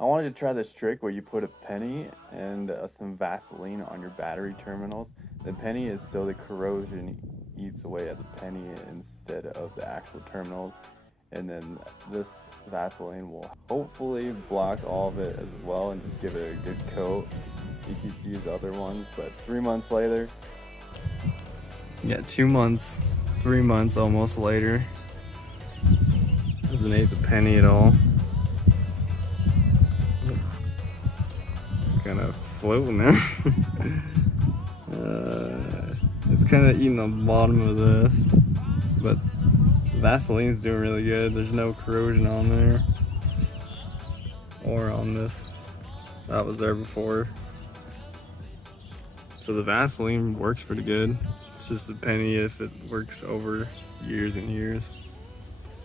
I wanted to try this trick where you put a penny and some Vaseline on your battery terminals. The penny is so the corrosion eats away at the penny instead of the actual terminals. And then this Vaseline will hopefully block all of it as well and just give it a good coat. You could use other ones, but 3 months later. Yeah, 2 months, 3 months almost later. Doesn't aid the penny at all. It's kind of floating there. It's kind of eating the bottom of this, but the Vaseline's doing really good. There's no corrosion on there or on this. That was there before. So the Vaseline works pretty good. It's just a penny if it works over years and years.